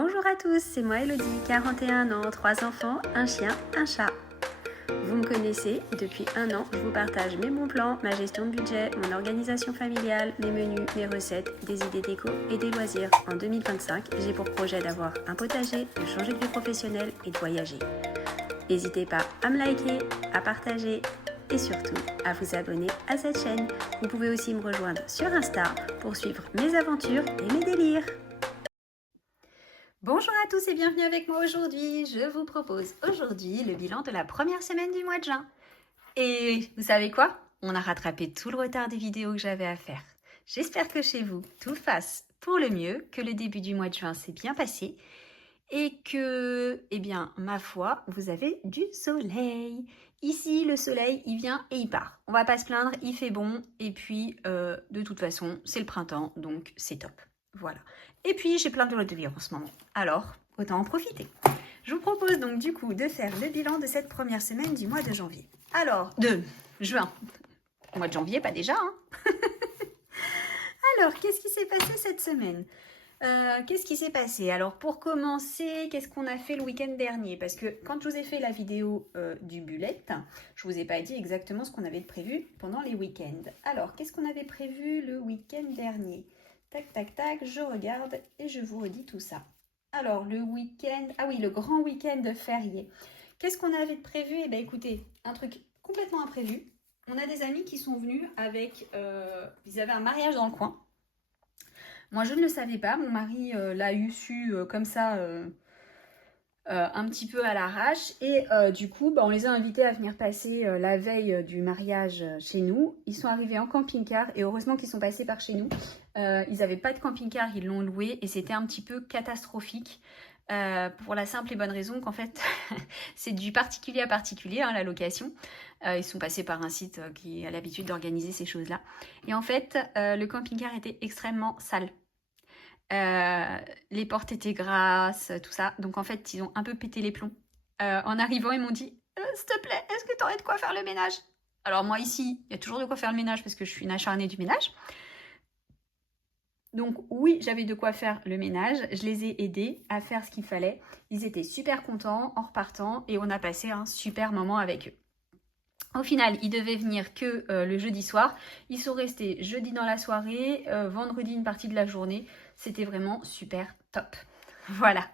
Bonjour à tous, c'est moi Elodie, 41 ans, 3 enfants, un chien, un chat. Vous me connaissez, depuis 1 an, je vous partage mes bons plans, ma gestion de budget, mon organisation familiale, mes menus, mes recettes, des idées déco et des loisirs. En 2025, j'ai pour projet d'avoir un potager, de changer de vie professionnelle et de voyager. N'hésitez pas à me liker, à partager et surtout à vous abonner à cette chaîne. Vous pouvez aussi me rejoindre sur Insta pour suivre mes aventures et mes délires. Bonjour à tous et bienvenue avec moi aujourd'hui. Je vous propose aujourd'hui le bilan de la première semaine du mois de juin. Et vous savez quoi? On a rattrapé tout le retard des vidéos que j'avais à faire. J'espère que chez vous, tout passe pour le mieux, que le début du mois de juin s'est bien passé et que, eh bien, ma foi, vous avez du soleil. Ici, le soleil, il vient et il part. On va pas se plaindre, il fait bon et puis, de toute façon, c'est le printemps, donc c'est top. Voilà. Et puis, j'ai plein de loisirs en ce moment. Alors, autant en profiter. Je vous propose donc du coup de faire le bilan de cette première semaine du mois de janvier. Alors, de juin. Au mois de janvier, pas déjà, hein. Alors, qu'est-ce qui s'est passé cette semaine? Qu'est-ce qui s'est passé? Alors, pour commencer, qu'est-ce qu'on a fait le week-end dernier? Parce que quand je vous ai fait la vidéo du bullet, je vous ai pas dit exactement ce qu'on avait prévu pendant les week-ends. Alors, qu'est-ce qu'on avait prévu le week-end dernier? Tac, tac, tac, je regarde et je vous redis tout ça. Alors, le week-end... Ah oui, le grand week-end férié. Qu'est-ce qu'on avait prévu? Eh bien, écoutez, un truc complètement imprévu. On a des amis qui sont venus avec... ils avaient un mariage dans le coin. Moi, je ne le savais pas. Mon mari l'a su comme ça... un petit peu à l'arrache et du coup on les a invités à venir passer la veille du mariage chez nous. Ils sont arrivés en camping-car et heureusement qu'ils sont passés par chez nous. Ils n'avaient pas de camping-car, ils l'ont loué et c'était un petit peu catastrophique pour la simple et bonne raison qu'en fait c'est du particulier à particulier, hein, la location. Ils sont passés par un site qui a l'habitude d'organiser ces choses-là et en fait le camping-car était extrêmement sale. Les portes étaient grasses, tout ça. Donc en fait, ils ont un peu pété les plombs. En arrivant, ils m'ont dit s'il te plaît, est-ce que tu aurais de quoi faire le ménage? Alors moi ici, il y a toujours de quoi faire le ménage parce que je suis une acharnée du ménage. Donc oui, j'avais de quoi faire le ménage. Je les ai aidés à faire ce qu'il fallait. Ils étaient super contents en repartant et on a passé un super moment avec eux. Au final, ils devaient venir que le jeudi soir. Ils sont restés jeudi dans la soirée, vendredi une partie de la journée. C'était vraiment super top. Voilà.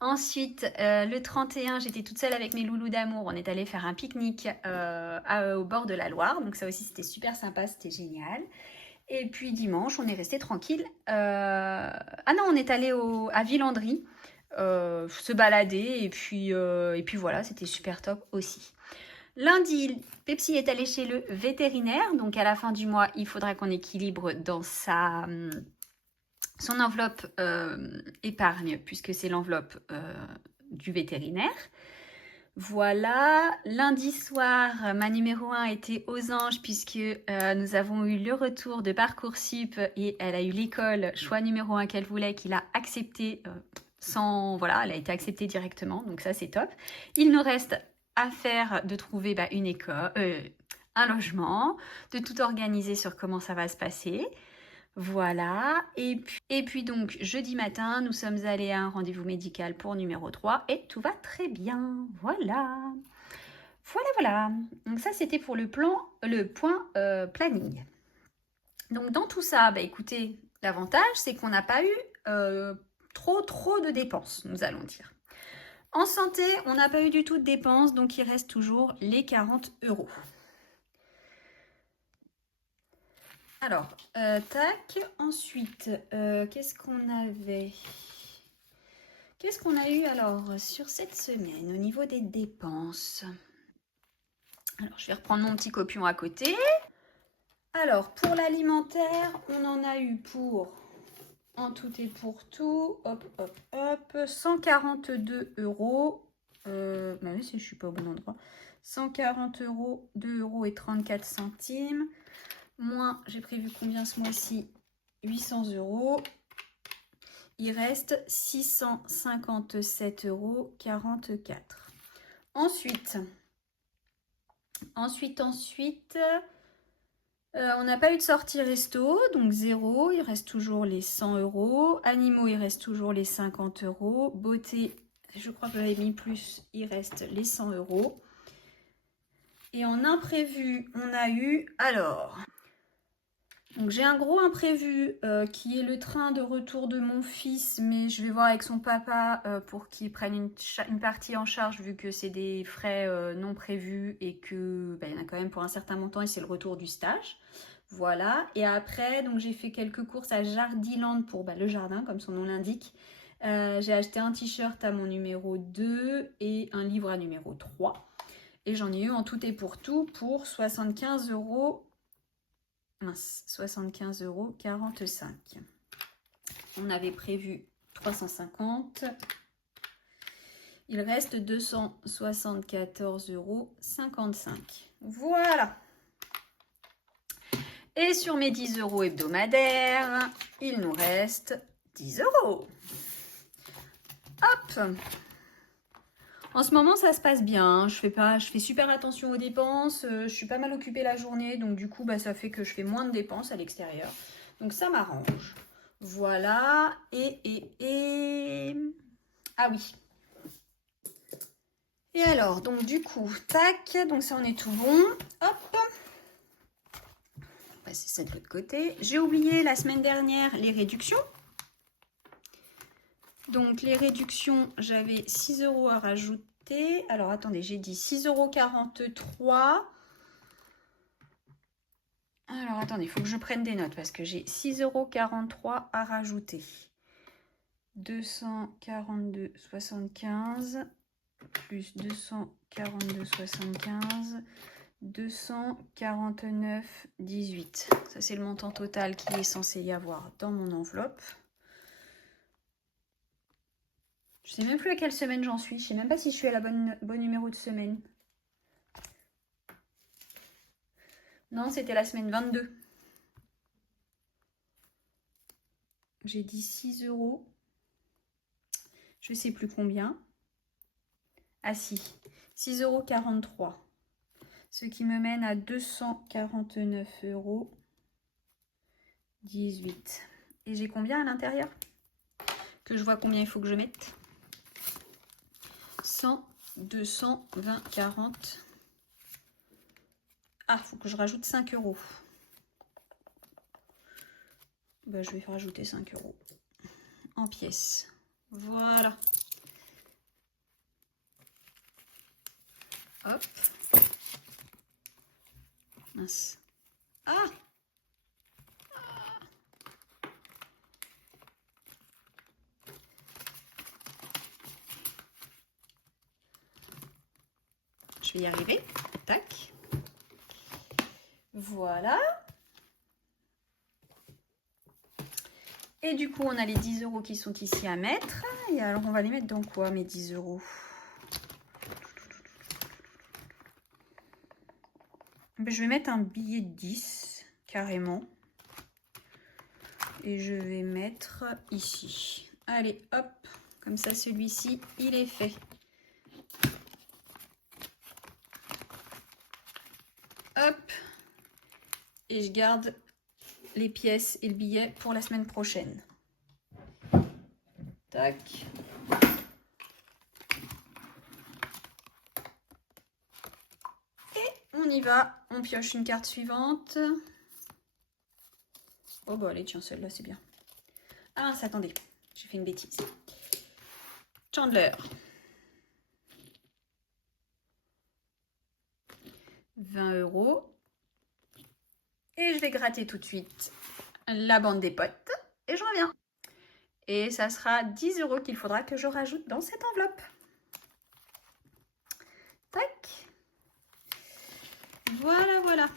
Ensuite, le 31, j'étais toute seule avec mes loulous d'amour. On est allé faire un pique-nique au bord de la Loire. Donc ça aussi, c'était super sympa, c'était génial. Et puis dimanche, on est resté tranquille. Ah non, on est allé à Villandry se balader. Et puis voilà, c'était super top aussi. Lundi, Pepsi est allé chez le vétérinaire. Donc à la fin du mois, il faudra qu'on équilibre dans son enveloppe épargne, puisque c'est l'enveloppe du vétérinaire. Voilà, lundi soir, ma numéro 1 était aux anges puisque nous avons eu le retour de Parcoursup et elle a eu l'école choix numéro 1 qu'elle voulait, qu'il a accepté voilà, elle a été acceptée directement, donc ça c'est top. Il nous reste à faire de trouver une école, un logement, de tout organiser sur comment ça va se passer. Voilà, et puis donc jeudi matin, nous sommes allés à un rendez-vous médical pour numéro 3 et tout va très bien, voilà. Voilà. Donc ça c'était pour le point planning. Donc dans tout ça, écoutez, l'avantage c'est qu'on n'a pas eu trop de dépenses, nous allons dire. En santé, on n'a pas eu du tout de dépenses, donc il reste toujours les 40 €. Alors, tac. Ensuite, qu'est-ce qu'on avait? Qu'est-ce qu'on a eu alors sur cette semaine au niveau des dépenses? Alors, je vais reprendre mon petit copion à côté. Alors, pour l'alimentaire, on en a eu pour, en tout et pour tout, hop, 142 €. Oui, si je suis pas au bon endroit. 140 €, 2,34 €. Moins, j'ai prévu combien ce mois-ci? 800 €. Il reste 657,44 €. Ensuite, On n'a pas eu de sortie resto, donc 0, il reste toujours les 100 €. Animaux, il reste toujours les 50 €. Beauté, je crois que j'avais mis plus, il reste les 100 €. Et en imprévu, on a eu, alors, donc j'ai un gros imprévu qui est le train de retour de mon fils, mais je vais voir avec son papa pour qu'il prenne une partie en charge vu que c'est des frais non prévus et que il y en a quand même pour un certain montant et c'est le retour du stage. Voilà, et après donc j'ai fait quelques courses à Jardiland pour le jardin comme son nom l'indique. J'ai acheté un t-shirt à mon numéro 2 et un livre à numéro 3. Et j'en ai eu en tout et pour tout pour 75 €. Mince, 75,45 €. On avait prévu 350. Il reste 274,55 €. Voilà. Et sur mes 10 € hebdomadaires, il nous reste 10 €. Hop. En ce moment, ça se passe bien. Je fais super attention aux dépenses. Je suis pas mal occupée la journée, donc du coup, ça fait que je fais moins de dépenses à l'extérieur. Donc ça m'arrange. Voilà. Ah oui. Et alors, donc du coup, tac. Donc ça, on est tout bon. Hop. On va passer ça de l'autre côté. J'ai oublié la semaine dernière les réductions. Donc les réductions, j'avais 6 € à rajouter. Alors attendez, j'ai dit 6,43 €. Alors attendez, il faut que je prenne des notes parce que j'ai 6,43 € à rajouter. 242,75 plus 242,75, 249,18. Ça c'est le montant total qui est censé y avoir dans mon enveloppe. Je sais même plus à quelle semaine j'en suis. Je sais même pas si je suis à la bonne numéro de semaine. Non, c'était la semaine 22. J'ai dit 6 €. Je sais plus combien. Ah si, 6,43 €. Ce qui me mène à 249,18 €. Et j'ai combien à l'intérieur? Que je vois combien il faut que je mette. 100, 220, 40. Ah, il faut que je rajoute 5 €. Je vais rajouter 5 € en pièces. Voilà. Hop. Mince. Ah! Je vais y arriver. Tac. Voilà. Et du coup, on a les 10 € qui sont ici à mettre. Et alors, on va les mettre dans quoi, mes 10 €? Je vais mettre un billet de 10, carrément. Et je vais mettre ici. Allez, hop. Comme ça, celui-ci, il est fait. Hop. Et je garde les pièces et le billet pour la semaine prochaine. Tac. Et on y va. On pioche une carte suivante. Oh allez, tiens, celle-là, c'est bien. Ah, attendez, j'ai fait une bêtise. Chandler. 20 €. Et je vais gratter tout de suite la bande des potes. Et je reviens. Et ça sera 10 € qu'il faudra que je rajoute dans cette enveloppe. Tac. Voilà, voilà.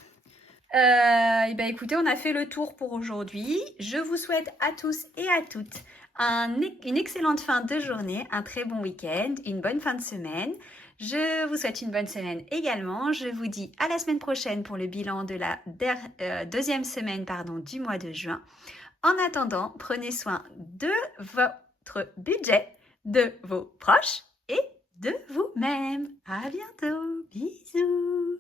Et écoutez, on a fait le tour pour aujourd'hui. Je vous souhaite à tous et à toutes une excellente fin de journée, un très bon week-end, une bonne fin de semaine. Je vous souhaite une bonne semaine également. Je vous dis à la semaine prochaine pour le bilan de la deuxième semaine du mois de juin. En attendant, prenez soin de votre budget, de vos proches et de vous-même. À bientôt. Bisous.